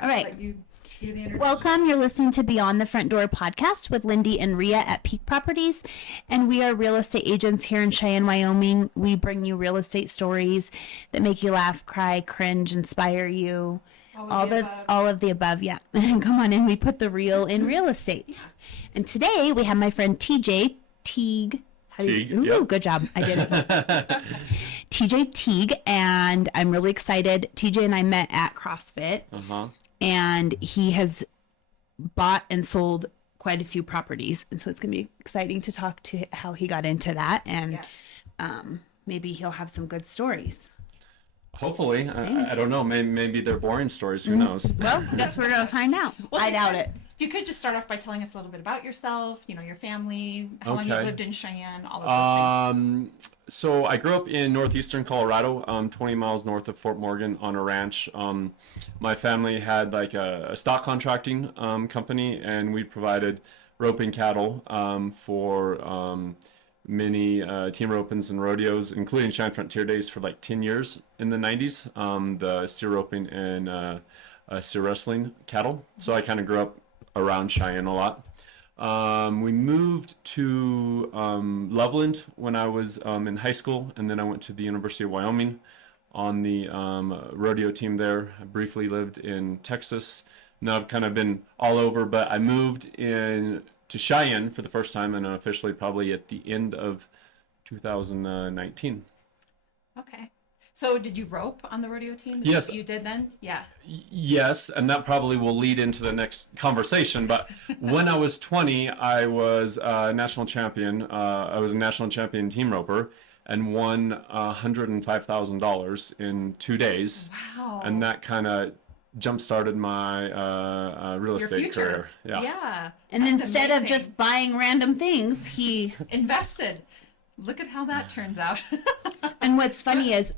All right. You do the introduction. Welcome. You're listening to Beyond the Front Door podcast with Lindy and Rhea at Peak Properties. And we are real estate agents here in Cheyenne, Wyoming. We bring you real estate stories that make you laugh, cry, cringe, inspire you. All of the above, yeah. Come on in. We put the real in real estate. Yeah. And today we have my friend TJ Teague. Yep. Good job. I did it. TJ Teague, and I'm really excited. TJ and I met at CrossFit, and he has bought and sold quite a few properties, and so it's going to be exciting to talk to how he got into that, and maybe he'll have some good stories. Hopefully. I don't know. Maybe they're boring stories. Who knows? Well, guess we're going to find out. Well, I doubt it. If you could just start off by telling us a little bit about yourself, your family, how long you lived in Cheyenne, all of those things. So I grew up in northeastern Colorado, 20 miles north of Fort Morgan on a ranch. My family had like a stock contracting company, and we provided roping cattle for many team ropings and rodeos, including Cheyenne Frontier Days for like 10 years in the 90s, the steer roping and steer wrestling cattle. So I kind of grew up around Cheyenne a lot. We moved to Loveland when I was in high school, and then I went to the University of Wyoming on the rodeo team there. I briefly lived in Texas. Now I've kind of been all over, but I moved in to Cheyenne for the first time, and officially probably at the end of 2019. Okay. So did you rope on the rodeo team? Yes. You did then? Yeah. Yes, and that probably will lead into the next conversation. But when I was 20, I was a national champion. I was a national champion team roper and won $105,000 in 2 days. Wow. And that kind of jump-started my real estate career. Yeah. And instead of just buying random things, he invested. Look at how that turns out. And what's funny is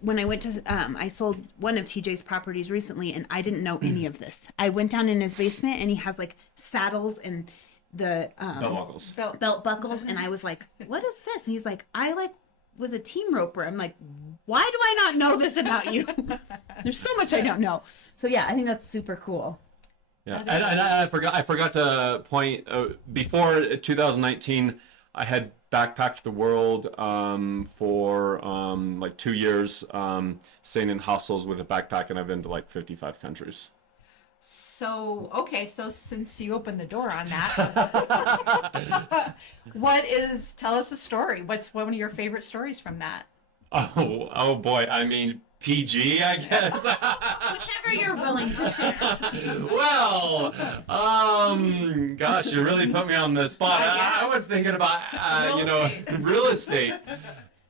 when I went to, I sold one of TJ's properties recently, and I didn't know any of this. I went down in his basement, and he has like saddles and the belt buckles, and I was like, "What is this?" And he's like, "I was a team roper." I'm like, "Why do I not know this about you?" There's so much I don't know. So yeah, I think that's super cool. Yeah, and I forgot to point before 2019, I had backpacked the world for like 2 years, staying in hostels with a backpack, and I've been to like 55 countries. So, okay, so since you opened the door on that, tell us a story. What's one of your favorite stories from that? Oh boy, I mean, PG, I guess. Whichever you're willing to share. Well, gosh, you really put me on the spot. I was thinking about, real estate.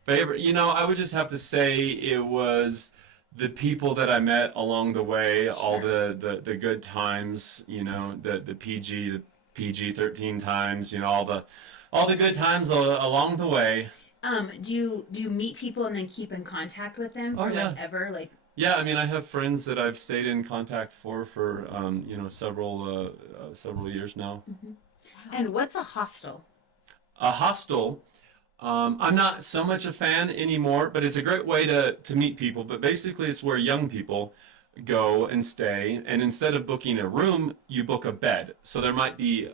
Favorite, I would just have to say it was the people that I met along the way, sure. All the good times, the PG-13 times, all the good times along the way. Do you meet people and then keep in contact with them for ever? Yeah, I mean, I have friends that I've stayed in contact for several years now. Mm-hmm. And what's a hostel? A hostel, I'm not so much a fan anymore, but it's a great way to meet people. But basically, it's where young people go and stay, and instead of booking a room, you book a bed. So there might be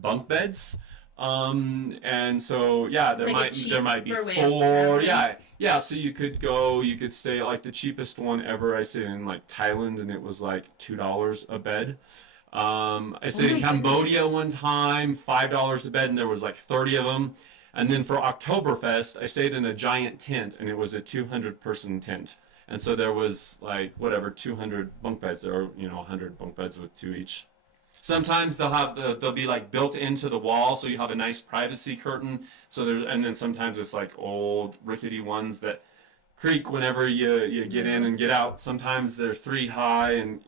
bunk beds. And so there might be four. Yeah. So you could stay like the cheapest one ever. I stayed in like Thailand, and it was like $2 a bed. I stayed in Cambodia one time, $5 a bed, and there was like 30 of them. And then for Oktoberfest, I stayed in a giant tent, and it was a 200-person tent. And so there was like 200 bunk beds. There were 100 bunk beds with 2 each. Sometimes they'll be like built into the wall, so you have a nice privacy curtain. And then sometimes it's like old rickety ones that creak whenever you get in and get out. Sometimes they're 3 high, and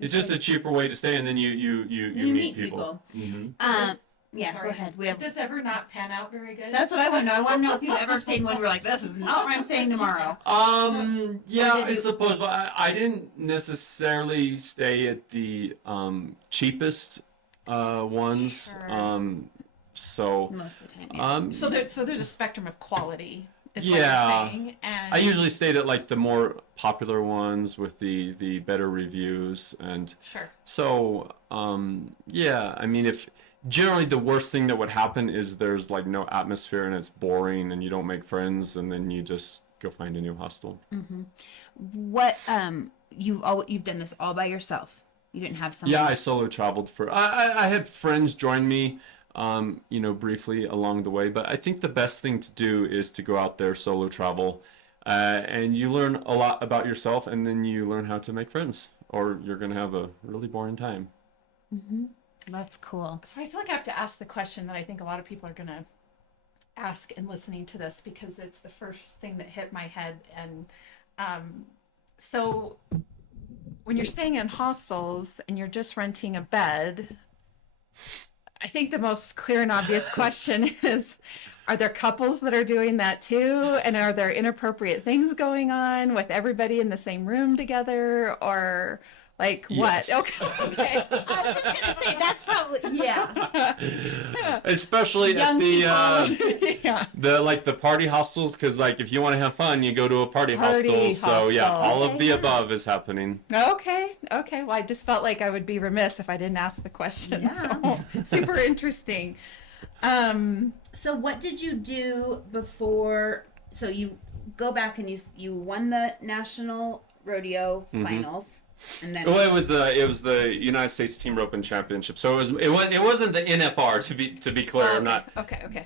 it's just a cheaper way to stay. And then you meet people. Mm-hmm. Yeah, sorry. Go ahead. Did this ever not pan out very good? That's what I want to know. I want to know if you've ever seen one where like, this is not what I'm saying tomorrow. I suppose, but I didn't necessarily stay at the cheapest ones. Sure. So most of the time. Yeah. So there's a spectrum of quality is what you're saying. And I usually stayed at like the more popular ones with the better reviews, and sure. so yeah, I mean, if generally the worst thing that would happen is there's like no atmosphere and it's boring and you don't make friends, and then you just go find a new hostel. What you've done this all by yourself? You didn't have someone? Yeah, I solo traveled for. I had friends join me, briefly along the way. But I think the best thing to do is to go out there, solo travel, and you learn a lot about yourself, and then you learn how to make friends, or you're gonna have a really boring time. That's cool. So I feel like I have to ask the question that I think a lot of people are gonna ask in listening to this, because it's the first thing that hit my head. And so when you're staying in hostels and you're just renting a bed, I think the most clear and obvious question is, are there couples that are doing that too? And are there inappropriate things going on with everybody in the same room together? Or like what? Yes. Okay. I was just going to say, that's probably, yeah. Especially Young at Yeah. the party hostels, because like if you want to have fun, you go to a party hostel. Party So yeah, hostel. all of the Okay, above is happening. Okay. Well, I just felt like I would be remiss if I didn't ask the question. Yeah. So super interesting. So what did you do before? So you go back and you won the national rodeo finals, and then Well, it was the United States Team Roping Championship. So it wasn't the NFR, to be clear. I'm not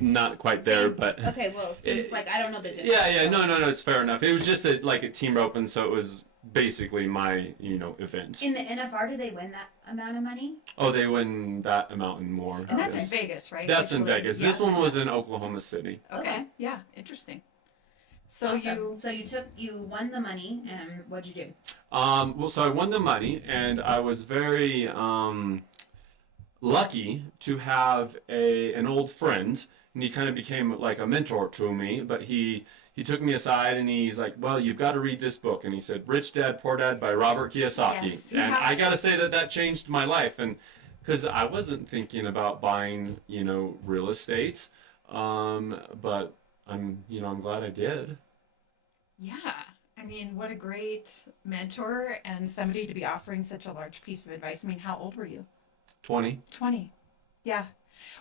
not quite there, but okay. Well, it seems like I don't know the difference. yeah, so- no, it's fair enough. It was just a team roping, so it was basically my event. In the NFR, do they win that amount of money? Oh, they win that amount and more. And that's yes. in Vegas, right? That's in Usually. Vegas. Yeah. This one was in Oklahoma City. Okay. Yeah. Interesting. So Awesome. You won the money, and what'd you do? Well, so I won the money, and I was very lucky to have an old friend, and he kind of became like a mentor to me. But he took me aside, and he's like, "Well, you've got to read this book." And he said, "Rich Dad, Poor Dad" by Robert Kiyosaki. Yes, and yeah. I got to say that changed my life, and because I wasn't thinking about buying, real estate, but I'm glad I did. yeah. I mean, what a great mentor and somebody to be offering such a large piece of advice. I mean, how old were you? 20. 20. Yeah.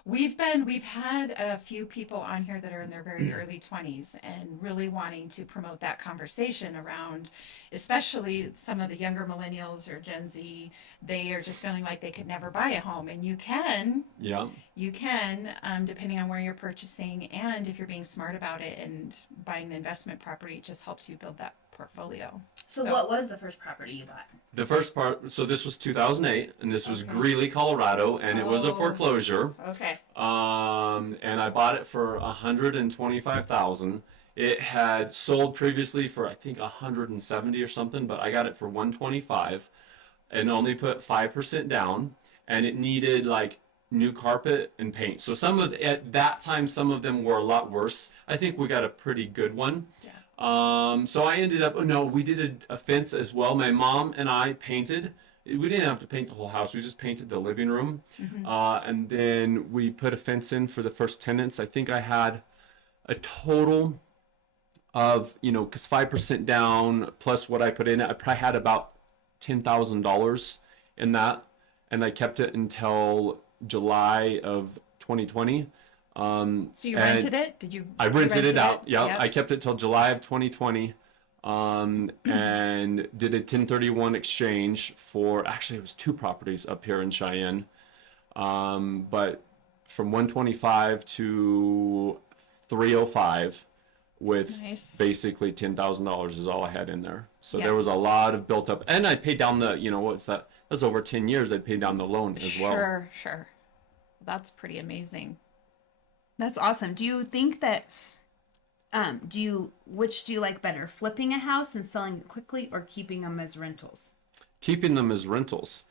We've had a few people on here that are in their very early 20s and really wanting to promote that conversation around, especially some of the younger millennials or Gen Z. They are just feeling like they could never buy a home, and you can, Yeah. depending on where you're purchasing, and if you're being smart about it and buying the investment property, it just helps you build that portfolio. So what was the first property you bought? The first part, so this was 2008, and this was Okay. Greeley, Colorado, and it was a Oh. foreclosure. Okay. And I bought it for $125,000. It had sold previously for I think 170 or something, but I got it for 125, and only put 5% down, and it needed like new carpet and paint. So at that time, some of them were a lot worse. I think we got a pretty good one. Yeah. So I ended up, we did a fence as well. My mom and I painted. We didn't have to paint the whole house. We just painted the living room. And then we put a fence in for the first tenants. I think I had a total of, because 5% down plus what I put in, I probably had about $10,000 in that. And I kept it until July of 2020. So you rented it? Did you? I rented it out. Yeah, Yep. I kept it till July of 2020, and did a 1031 exchange for. Actually, it was 2 properties up here in Cheyenne, but from 125 to 305, with Nice. basically $10,000 is all I had in there. So Yeah. there was a lot of built up, and I paid down the. What's that? That's over 10 years. I paid down the loan as well. Sure. That's pretty amazing. That's awesome. Do you think that which do you like better, flipping a house and selling it quickly, or keeping them as rentals? Keeping them as rentals.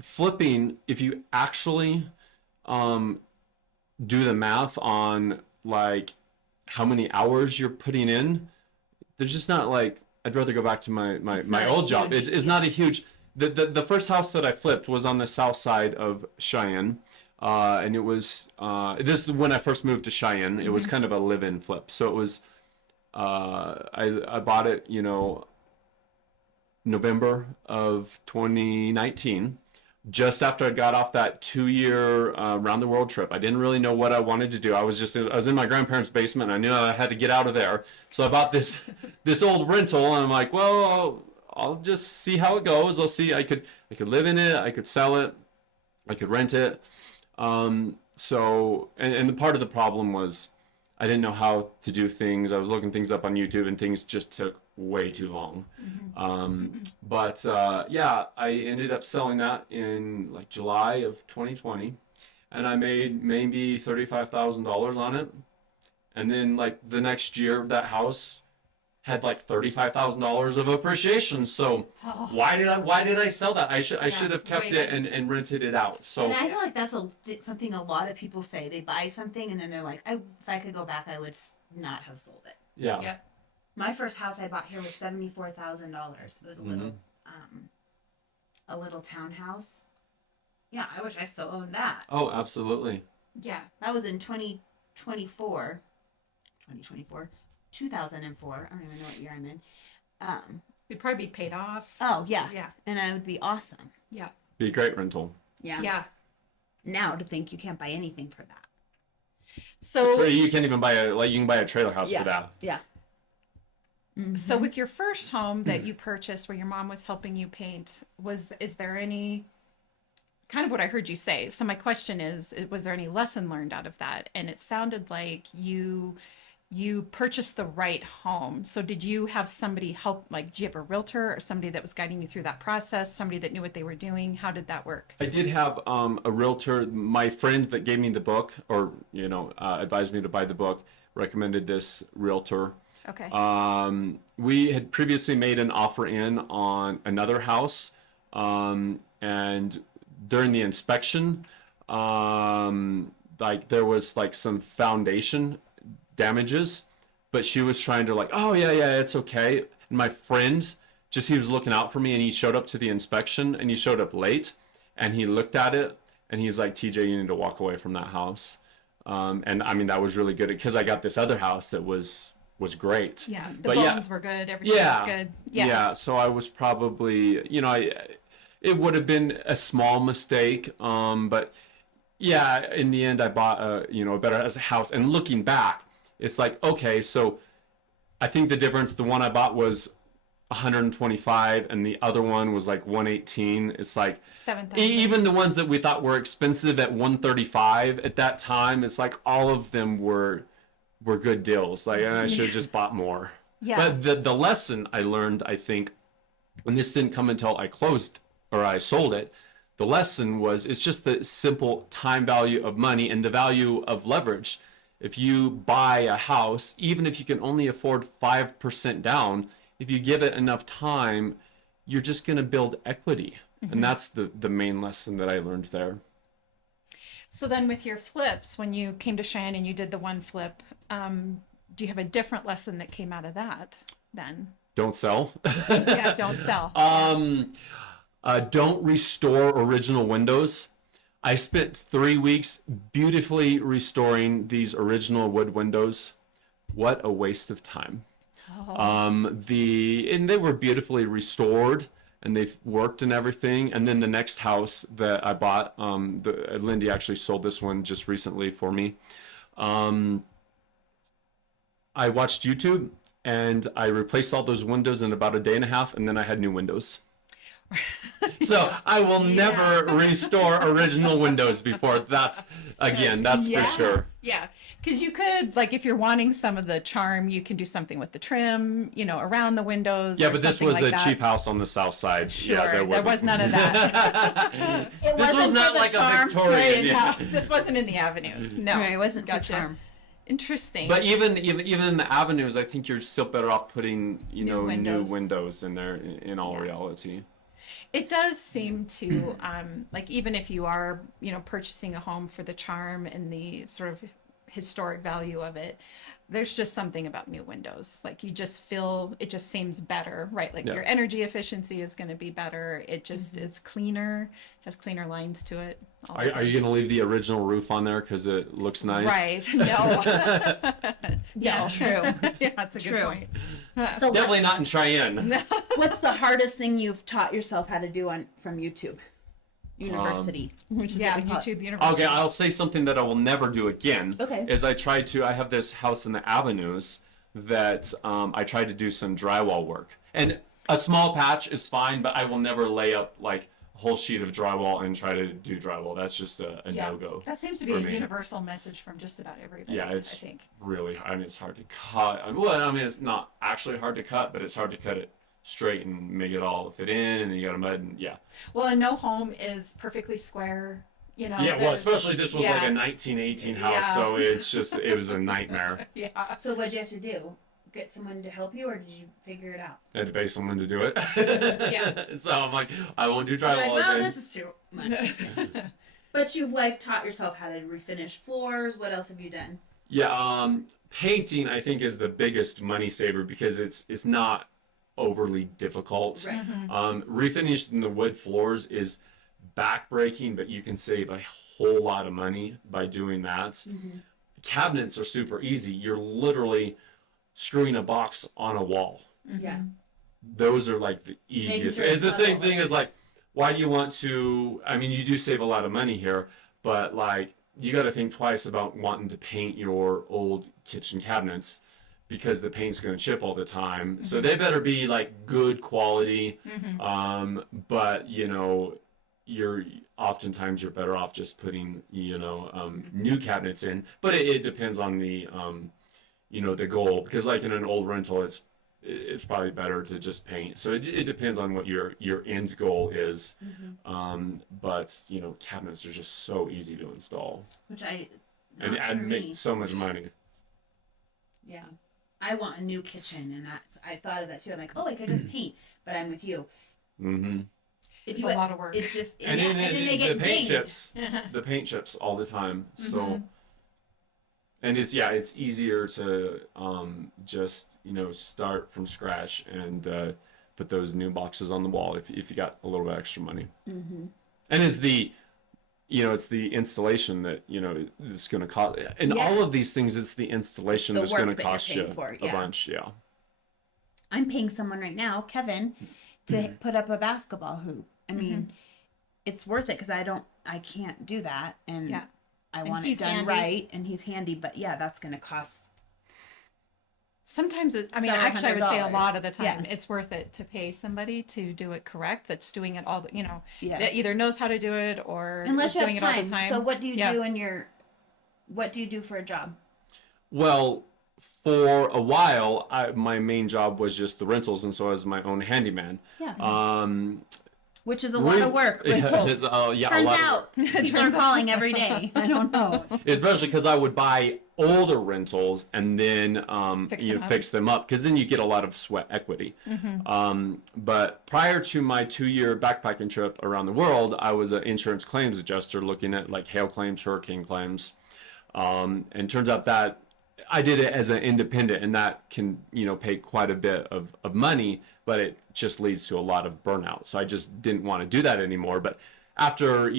Flipping, if you actually do the math on like how many hours you're putting in, there's just not like, I'd rather go back to my not old a job. huge- It's not a huge, the first house that I flipped was on the south side of Cheyenne. And it was, this is when I first moved to Cheyenne. It was kind of a live-in flip. So it was I bought it, November of 2019, just after I got off that 2 year round the world trip. I didn't really know what I wanted to do. I was in my grandparents' basement, and I knew I had to get out of there. So I bought this old rental, and I'm like, well, I'll just see how it goes. I'll see. I could live in it. I could sell it. I could rent it. And the part of the problem was I didn't know how to do things. I was looking things up on YouTube, and things just took way too long. Yeah, I ended up selling that in like July of 2020, and I made maybe $35,000 on it. And then like the next year, that house had like $35,000 of appreciation. So why did I sell that? I should have kept it and rented it out. So And I feel like that's something a lot of people say. They buy something and then they're like, if I could go back, I would not have sold it. yeah. Yeah. My first house I bought here was $74,000. It was a little townhouse. Yeah, I wish I still owned that. Oh, absolutely. Yeah. That was in 2024. 2004. I don't even know what year I'm in. It'd probably be paid off. Oh, yeah. Yeah. And I would be awesome. Yeah. Be a great rental. Yeah. Yeah. Now to think you can't buy anything for that. So you can't even you can buy a trailer house for that. Yeah. So with your first home that you purchased where your mom was helping you paint, is there any kind of what I heard you say? So my question is, was there any lesson learned out of that? And it sounded like you purchased the right home. So did you have somebody help, like, did you have a realtor or somebody that was guiding you through that process, somebody that knew what they were doing? How did that work? I did have a realtor. My friend that gave me the book, or advised me to buy the book, recommended this realtor. Okay. We had previously made an offer in on another house, and during the inspection, there was like some foundation damages, but she was trying to oh yeah, it's okay. And my friend, he was looking out for me, and he showed up to the inspection, and he showed up late, and he looked at it, and he's like, TJ, you need to walk away from that house. And I mean, that was really good, because I got this other house that was great. Yeah, the bones were good, everything was good. Yeah, so I was probably, it would have been a small mistake, but yeah, in the end I bought a better house. And looking back, it's like, okay, so I think the difference, the one I bought was 125 and the other one was like 118. It's like 7,000. Even the ones that we thought were expensive at 135 at that time, it's like all of them were good deals. Like, I should have just bought more. Yeah. But the lesson I learned, I think, when this didn't come until I closed or I sold it, the lesson was, it's just the simple time value of money and the value of leverage. If you buy a house, even if you can only afford 5% down, if you give it enough time, you're just going to build equity. And that's the main lesson that I learned there. So then with your flips, when you came to Cheyenne and you did the one flip, do you have a different lesson that came out of that then? Don't sell. Yeah, don't sell. Don't restore original windows. I spent 3 weeks beautifully restoring these original wood windows. What a waste of time. And they were beautifully restored, and they've worked and everything. And then the next house that I bought, Lindy actually sold this one just recently for me. I watched YouTube, and I replaced all those windows in about a day and a half, and then I had new windows. So I will never restore original windows before. That's for sure. Yeah, because you could, like, if you're wanting some of the charm, you can do something with the trim, around the windows. Yeah, or but this something was like a that. cheap house on the south side. Sure, Yeah, there was none of that. This was not like a Victorian. Yeah. This wasn't in the avenues. No, Right, it wasn't gotcha. for charm. Interesting. But even in the avenues, I think you're still better off putting new windows. windows in there. In all reality, it does seem to like, even if you are purchasing a home for the charm and the sort of historic value of it. There's just something about new windows. Like you just feel it just seems better, right? Like Yeah. your energy efficiency is going to be better. It just is cleaner, has cleaner lines to it. all that Are you things. going to leave the original roof on there because it looks nice? Right. No. Yeah, No. true. Yeah, that's a good True. point. So Definitely not in Cheyenne. what's the hardest thing you've taught yourself how to do from YouTube University? Which is Yeah, what we call it. YouTube University. Okay, I'll say something that I will never do again. Okay. Is I have this house in the Avenues that I tried to do some drywall work. And a small patch is fine, but I will never lay up like a whole sheet of drywall and try to do drywall. That's just a no-go. That seems to be for a me. universal message from just about everybody. Yeah, it's I think. really, I mean, it's hard to cut. Well, I mean, it's not actually hard to cut, but it's hard to cut it straight and make it all fit in, and then you got to mud, and yeah. Well, and no home is perfectly square. You know. Yeah, well, there's- especially this was like yeah. a 1918 house, Yeah. so it was a nightmare. Yeah. So what'd you have to do? Get someone to help you, or did you figure it out? I had to pay someone to do it. Yeah. So I'm like, I won't do You're like, drywall well, again. this is too much. But you've like taught yourself how to refinish floors. What else have you done? Yeah, painting I think is the biggest money saver because it's not overly difficult. Right. Refinishing the wood floors is backbreaking, but you can save a whole lot of money by doing that. Cabinets are super easy. You're literally screwing a box on a wall. Yeah. Those are like the easiest. sure It's the it's same not thing as like, why do you want to? I mean, you do save a lot of money here, but like, you got to think twice about wanting to paint your old kitchen cabinets because the paint's going to chip all the time. So they better be like good quality. But you know, oftentimes you're better off just putting new cabinets in. But it depends on the the goal, because like in an old rental, it's probably better to just paint. So it depends on what your end goal is. But cabinets are just so easy to install Which I and not for make me. so much money. Yeah. I want a new kitchen, and I thought of that too. I'm like, oh, I could just paint, but I'm with you. Mm-hmm. If It's you a lot of work. It just And yeah, then, and then they the get paint dinged. chips, the paint chips all the time. So, and it's easier to just start from scratch and put those new boxes on the wall if you got a little bit extra money. And it's the installation that is going to cost. And Yeah. all of these things, it's the installation It's the that's going work to that you're cost paying you for, a yeah. bunch. Yeah. I'm paying someone right now, Kevin, to put up a basketball hoop. I mean, it's worth it because I can't do that, and Yeah. I And want it he's done handy. right, and he's handy. But yeah, that's going to cost. Sometimes actually, I would say a lot of the time, it's worth it to pay somebody to do it correct. That's doing it all. Yeah. That either knows how to do it or Unless is you have doing it all time. the time. So what do you Yeah. do what do you do for a job? Well, for a while, my main job was just the rentals, and so I was my own handyman. Yeah. Which is a lot of work. Rentals. It's, a Turns lot out people are calling every day. I don't know. especially because I would buy older rentals and then fix them up, because then you get a lot of sweat equity. But prior to my 2-year backpacking trip around the world, I was an insurance claims adjuster looking at like hail claims, hurricane claims, and turns out that I did it as an independent, and that can pay quite a bit of money, but it just leads to a lot of burnout. So I just didn't want to do that anymore. But after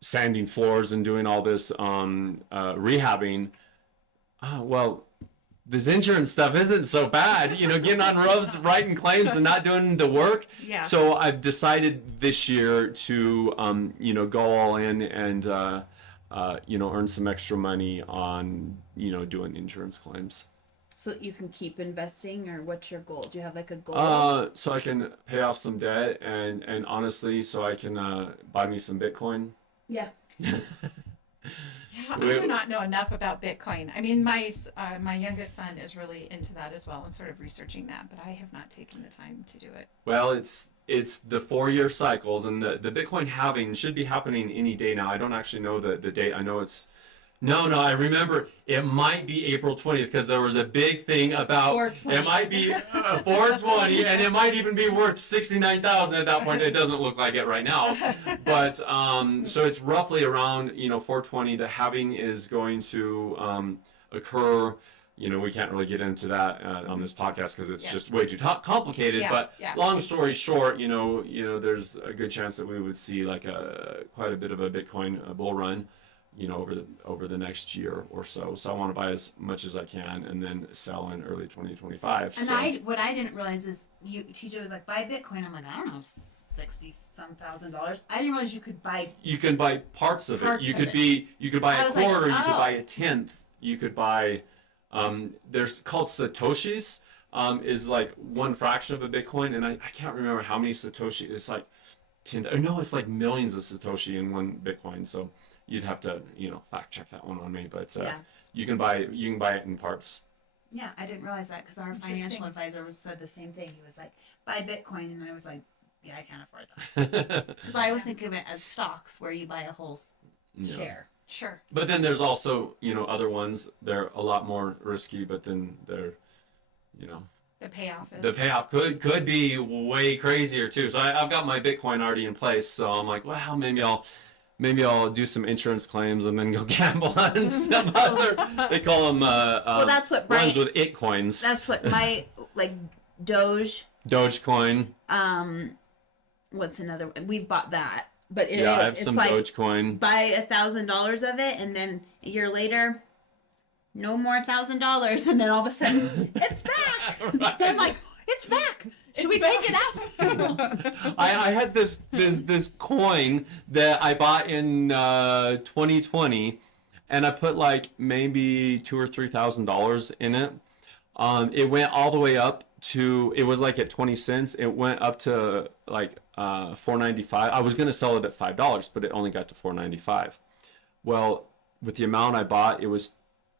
sanding floors and doing all this rehabbing, well, this insurance stuff isn't so bad. Getting on roads, writing claims, and not doing the work. Yeah. So I've decided this year to go all in and earn some extra money on doing insurance claims. So that you can keep investing, or what's your goal? Do you have like a goal? So I can pay off some debt, and honestly, so I can buy me some Bitcoin. Yeah. Yeah, I do not know enough about Bitcoin. I mean, my youngest son is really into that as well and sort of researching that, but I have not taken the time to do it. Well, it's the 4-year cycles, and the Bitcoin halving should be happening any day now. I don't actually know the date. I know it's No, I remember it might be April 20th because there was a big thing about 420. it might be 420 and it might even be worth 69,000 at that point. It doesn't look like it right now. But so it's roughly around, 420. The halving is going to occur. We can't really get into that on this podcast because it's just way too complicated. But long story short, there's a good chance that we would see like quite a bit of a Bitcoin bull run, over the next year or so. So I want to buy as much as I can and then sell in early 2025. And what I didn't realize is TJ was like, buy Bitcoin. I'm like, I don't know, $60-some thousand. I didn't realize you could buy. You can buy parts of it. You could buy a quarter. You could buy a tenth. You could buy. There's called Satoshis. Is like one fraction of a Bitcoin, and I can't remember how many Satoshi. It's like 10. No, it's like millions of Satoshi in one Bitcoin. So you'd have to, fact check that one on me. But you can buy it in parts. Yeah, I didn't realize that because our financial advisor said the same thing. He was like, buy Bitcoin, and I was like, yeah, I can't afford that. Because I always think of it as stocks, where you buy a whole share. Sure. But then there's also, other ones. They're a lot more risky, but then they're, the payoff could be way crazier too. So I've got my Bitcoin already in place. So I'm like, well, maybe I'll do some insurance claims and then go gamble on some other. They call them. Well, that's what runs with it coins. That's what my Dogecoin. What's another one? We've bought that. But I have some Dogecoin. Buy $1,000 of it, and then a year later, no more $1,000, and then all of a sudden, it's back. Right. I'm like, it's back. Should we take it out? I had this coin that I bought in 2020, and I put like maybe $2,000 or $3,000 in it. It went all the way up to, it was like at 20 cents. It went up to like $4.95. I was going to sell it at $5, but it only got to $4.95. Well, with the amount I bought, it was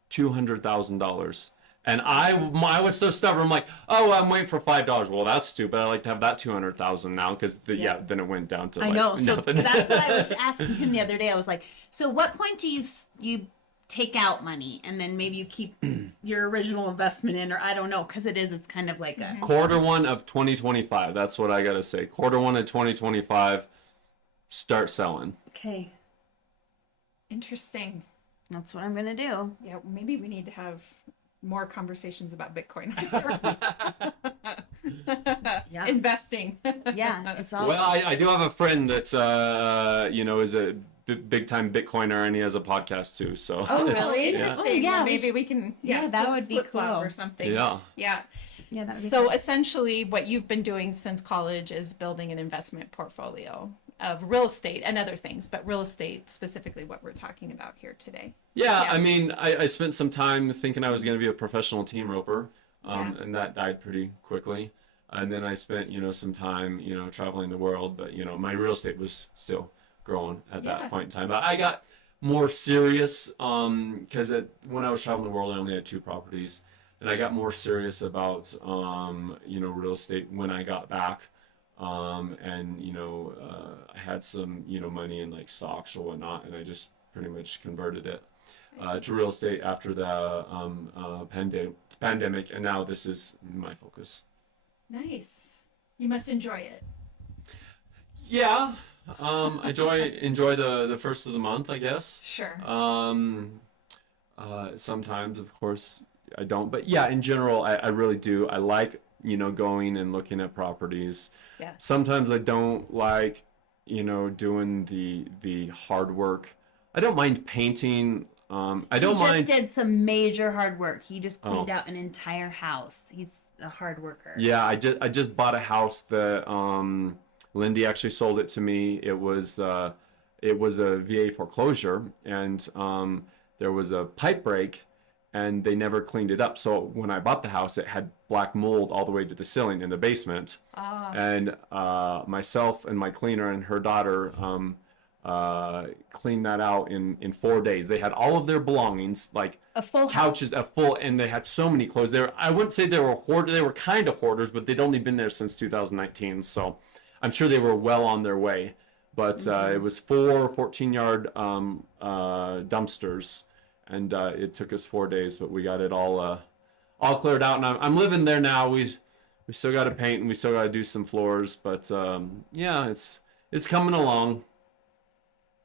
$200,000. And I was so stubborn. I'm like, oh, I'm waiting for $5. Well, that's stupid. I like to have that 200,000 now because then it went down to like, I know. So nothing. that's what I was asking him the other day. I was like, so what point do you take out money and then maybe you keep your original investment in, or I don't know, because it's kind of like a Q1 of 2025. That's what I gotta say. Q1 of 2025, start selling. Okay, Interesting. that's what I'm gonna do. Yeah, maybe we need to have more conversations about Bitcoin. Yeah. Investing. Yeah, it's all. Well, I do have a friend that's is a big time Bitcoiner, and he has a podcast too. So. Oh, really? Yeah. Interesting. Oh, yeah, Well, maybe we can. that would be flip-flop cool. or something. Yeah. Yeah. Yeah, that would be So cool. essentially, what you've been doing since college is building an investment portfolio of real estate and other things, but real estate specifically, what we're talking about here today. Yeah, Yeah. I mean, I spent some time thinking I was going to be a professional team roper, and that died pretty quickly. And then I spent, some time, traveling the world, but, my real estate was still growing at that point in time. But I got more serious because when I was traveling the world, I only had 2 properties. And I got more serious about, real estate when I got back. I had some, money in like stocks or whatnot, and I just pretty much converted it to real estate after the pandemic, and now this is my focus. Nice. You must enjoy it. Yeah, enjoy the first of the month, I guess. Sure. Sometimes, of course, I don't, but yeah, in general, I really do. I like, going and looking at properties. Yeah. Sometimes I don't like, doing the hard work. I don't mind painting. I don't mind. He just did some major hard work. He just cleaned out an entire house. He's a hard worker. Yeah, I just bought a house that Lindy actually sold it to me. It was a VA foreclosure, and there was a pipe break, and they never cleaned it up. So when I bought the house, it had black mold all the way to the ceiling in the basement. And myself and my cleaner and her daughter cleaned that out in 4 days. They had all of their belongings, like A full couches, and they had so many clothes. I wouldn't say they were hoarders. They were kind of hoarders, but they'd only been there since 2019. So I'm sure they were well on their way. But it was 4 14-yard dumpsters. and it took us 4 days, but we got it all cleared out, and I'm living there now. We still got to paint and we still got to do some floors, but yeah, it's coming along.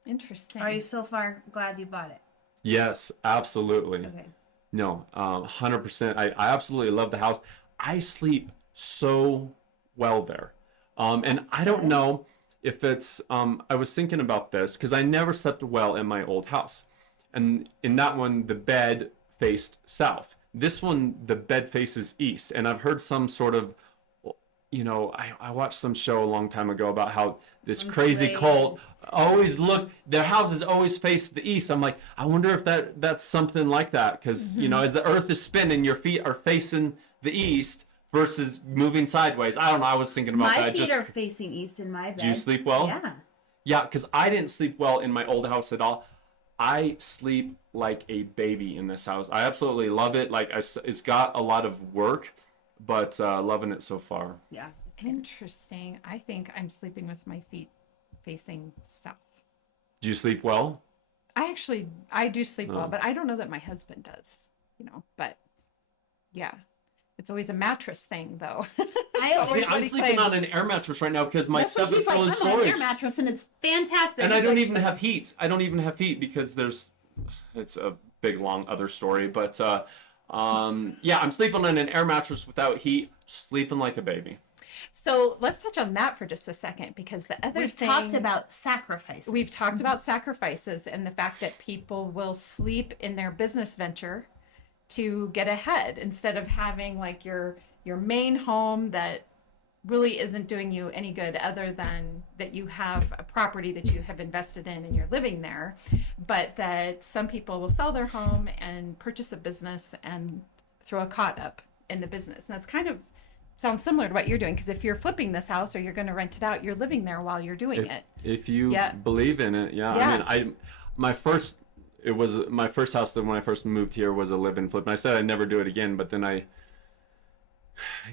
Interesting. Are you so far glad you bought it? Yes, absolutely. Okay. No, 100%. I absolutely love the house. I sleep so well there. And I don't know if it's, I was thinking about this because I never slept well in my old house. And in that one, the bed faced south. This one, the bed faces east. And I've heard some sort of, I watched some show a long time ago about how this crazy cult their houses always face the east. I'm like, I wonder if that's something like that. Because, as the earth is spinning, your feet are facing the east versus moving sideways. I don't know. I was thinking about that. My feet are facing east in my bed. Do you sleep well? Yeah. Yeah, because I didn't sleep well in my old house at all. I sleep like a baby in this house. I absolutely love it. Like, it's got a lot of work, but loving it so far. Yeah. Interesting. I think I'm sleeping with my feet facing south. Do you sleep well? I do sleep well, but I don't know that my husband does, but yeah. It's always a mattress thing, though. I'm sleeping on an air mattress right now because my stuff is still in storage. I'm on an air mattress, and it's fantastic. And I don't even have heat. I don't even have heat because it's a big, long other story. But yeah, I'm sleeping on an air mattress without heat, sleeping like a baby. So let's touch on that for just a second, because the other We've thing... talked about sacrifices. We've talked about sacrifices and the fact that people will sleep in their business venture to get ahead instead of having like your main home that really isn't doing you any good other than that you have a property that you have invested in and you're living there, but that some people will sell their home and purchase a business and throw a cot up in the business. And that's kind of sounds similar to what you're doing, because if you're flipping this house or you're going to rent it out, you're living there while you're doing it. If you believe in it, yeah. I mean, my first house that when I first moved here was a live-in flip. And I said I'd never do it again, but then I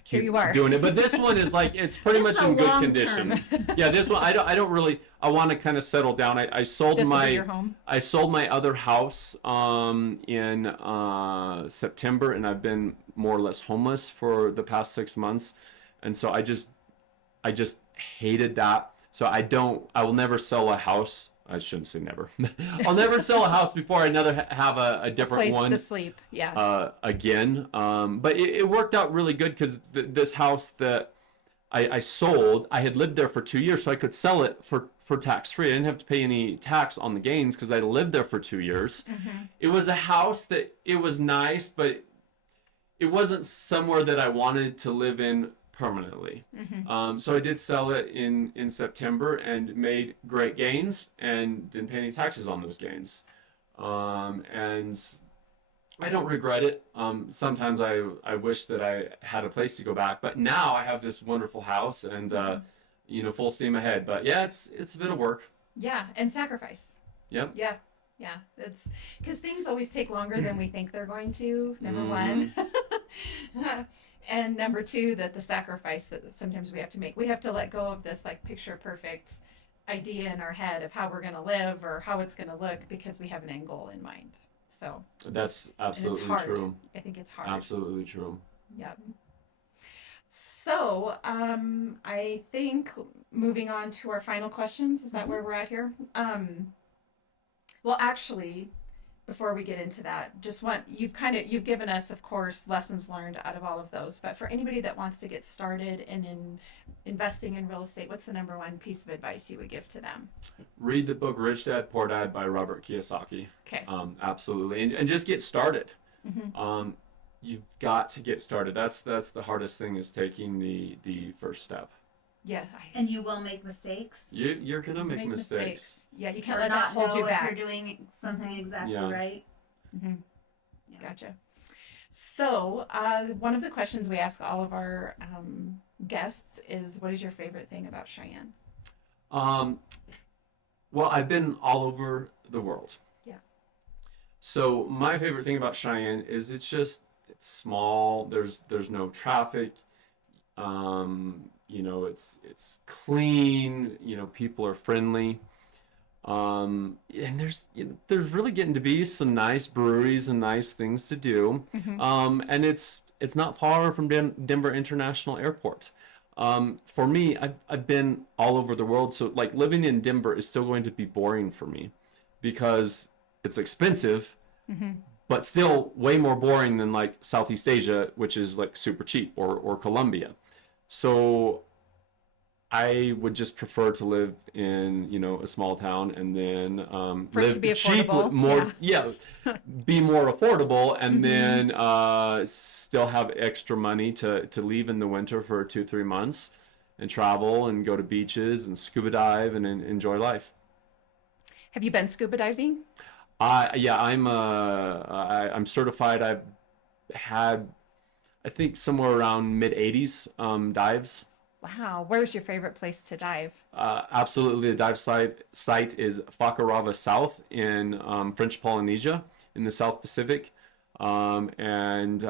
keep doing it. But this one is like, it's pretty much in good condition. Yeah, this one, I don't really, I want to kind of settle down. I sold your home? I sold my other house in September, and I've been more or less homeless for the past 6 months. And so I just hated that. So I will never sell a house. I shouldn't say never. I'll never sell a house before I have a different place to sleep. Yeah. Again. But it worked out really good because this house that I sold, I had lived there for 2 years, so I could sell it for tax free. I didn't have to pay any tax on the gains because I lived there for 2 years. Mm-hmm. It was a house that it was nice, but it wasn't somewhere that I wanted to live in permanently. Mm-hmm. So I did sell it in September and made great gains and didn't pay any taxes on those gains. And I don't regret it. Sometimes I wish that I had a place to go back, but now I have this wonderful house and full steam ahead. But yeah, it's a bit of work. Yeah, and sacrifice. Yep. Yeah, it's because things always take longer than we think they're going to. Number one. And number two, that the sacrifice that sometimes we have to make. We have to let go of this like picture perfect idea in our head of how we're going to live or how it's going to look because we have an end goal in mind. So that's absolutely true. I think it's hard. Absolutely true. Yep. So I think moving on to our final questions, is that where we're at here? Well, actually, before we get into that, you've given us, of course, lessons learned out of all of those. But for anybody that wants to get started in investing in real estate, what's the number one piece of advice you would give to them? Read the book Rich Dad Poor Dad by Robert Kiyosaki. Okay. Absolutely, and just get started. Mm-hmm. You've got to get started. That's the hardest thing, is taking the first step. Yeah. And you will make mistakes. You're gonna make mistakes. Yeah, you can't let that hold you back. If you're doing something exactly right. Mm-hmm. Yeah. Gotcha. So one of the questions we ask all of our guests is, what is your favorite thing about Cheyenne? Well, I've been all over the world. Yeah. So my favorite thing about Cheyenne is it's small. There's no traffic. It's clean. People are friendly. And there's really getting to be some nice breweries and nice things to do. And it's not far from Denver International Airport. For me, I've been all over the world, so like living in Denver is still going to be boring for me because it's expensive, but still way more boring than like Southeast Asia, which is like super cheap, or Colombia. So I would just prefer to live in, a small town, and then For it to live be cheap, affordable, be more affordable, and then still have extra money to leave in the winter for 2-3 months and travel and go to beaches and scuba dive and enjoy life. Have you been scuba diving? Yeah, I'm certified. I've had, I think, somewhere around mid-80s dives. Wow. Where's your favorite place to dive? Absolutely, the dive site is Fakarava South in French Polynesia in the South Pacific. And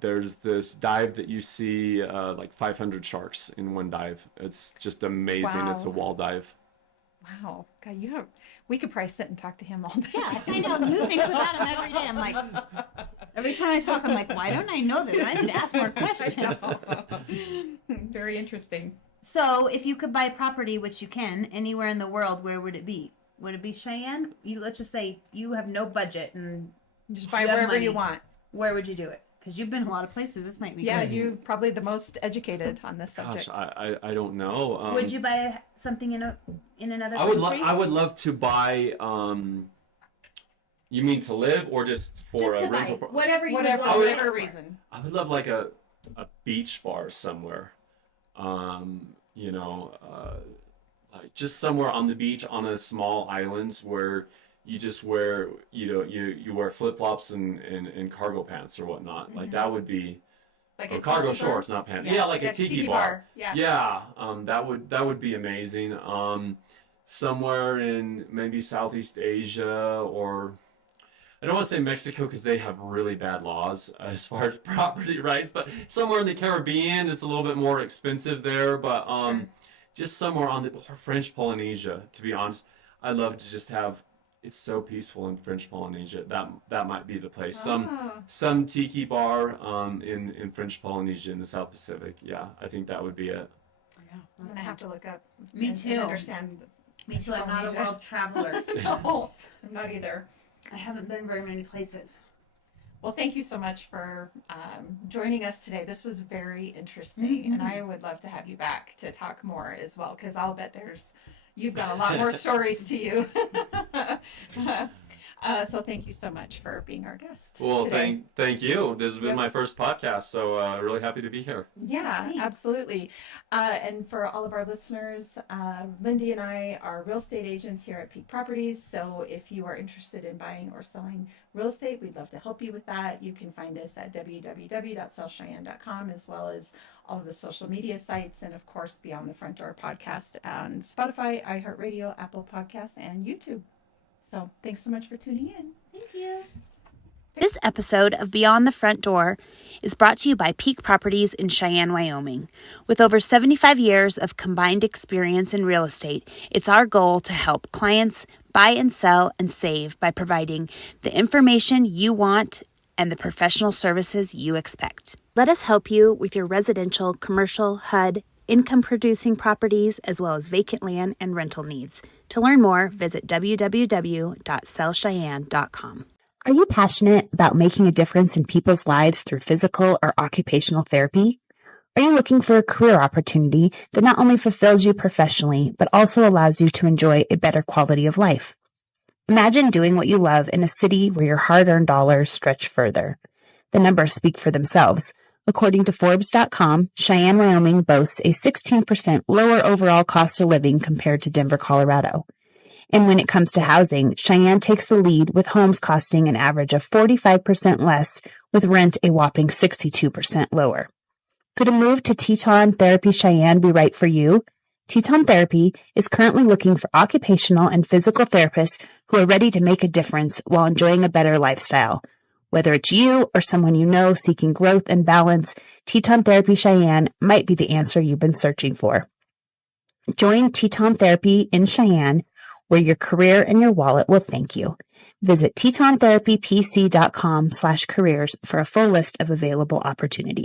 there's this dive that you see like 500 sharks in one dive. It's just amazing. It's a Wow. wall dive. Wow. God, we could probably sit and talk to him all day. Yeah, I know. You think about him every day. I'm like, every time I talk, I'm like, why don't I know this? I need to ask more questions. Very interesting. So, if you could buy property, which you can, anywhere in the world, where would it be? Would it be Cheyenne? Let's just say you have no budget and Just buy you have wherever you money. want. Where would you do it? Because you've been a lot of places. This might be Yeah, good. you're probably the most educated on this Gosh, subject. I don't know. Would you buy something in another I would country? I would love to buy. You mean to live or just for Just a to buy rental? whatever you Whatever, want. whatever reason. I would love like a beach bar somewhere. You know, like just somewhere on the beach on a small island where you just wear, you wear flip-flops and cargo pants or whatnot. Like that would be, Like or a cargo tiki bar? shorts, not pants. Yeah, like a tiki bar. Yeah. Yeah, that would be amazing. Somewhere in maybe Southeast Asia, or I don't want to say Mexico because they have really bad laws as far as property rights, but somewhere in the Caribbean, it's a little bit more expensive there. But just somewhere on the French Polynesia, to be honest, I'd love to just have. It's so peaceful in French Polynesia. That might be the place. Some tiki bar in French Polynesia in the South Pacific. Yeah, I think that would be it. Yeah. I'm gonna have to look up. Me and too. Understand. Me too. I'm not a Polynesia. world traveler. No, I'm not either. I haven't been very many places. Well, thank you so much for joining us today. This was very interesting, and I would love to have you back to talk more as well, because I'll bet you've got a lot more stories to you. So thank you so much for being our guest. Well, today. thank you. This has been Yep. my first podcast, so really happy to be here. Yeah, Thanks. absolutely. And for all of our listeners, Lindy and I are real estate agents here at Peak Properties. So if you are interested in buying or selling real estate, we'd love to help you with that. You can find us at www.sellcheyenne.com, as well as all of the social media sites, and of course, Beyond the Front Door podcast on Spotify, iHeartRadio, Apple Podcasts, and YouTube. So thanks so much for tuning in. Thank you. This episode of Beyond the Front Door is brought to you by Peak Properties in Cheyenne, Wyoming. With over 75 years of combined experience in real estate, it's our goal to help clients buy and sell and save by providing the information you want and the professional services you expect. Let us help you with your residential, commercial, HUD, income-producing properties, as well as vacant land and rental needs. To learn more, visit www.sellcheyenne.com. Are you passionate about making a difference in people's lives through physical or occupational therapy? Are you looking for a career opportunity that not only fulfills you professionally, but also allows you to enjoy a better quality of life? Imagine doing what you love in a city where your hard-earned dollars stretch further. The numbers speak for themselves. According to Forbes.com, Cheyenne, Wyoming boasts a 16% lower overall cost of living compared to Denver, Colorado. And when it comes to housing, Cheyenne takes the lead with homes costing an average of 45% less, with rent a whopping 62% lower. Could a move to Teton Therapy Cheyenne be right for you? Teton Therapy is currently looking for occupational and physical therapists who are ready to make a difference while enjoying a better lifestyle. Whether it's you or someone you know seeking growth and balance, Teton Therapy Cheyenne might be the answer you've been searching for. Join Teton Therapy in Cheyenne, where your career and your wallet will thank you. Visit TetonTherapyPC.com/careers for a full list of available opportunities.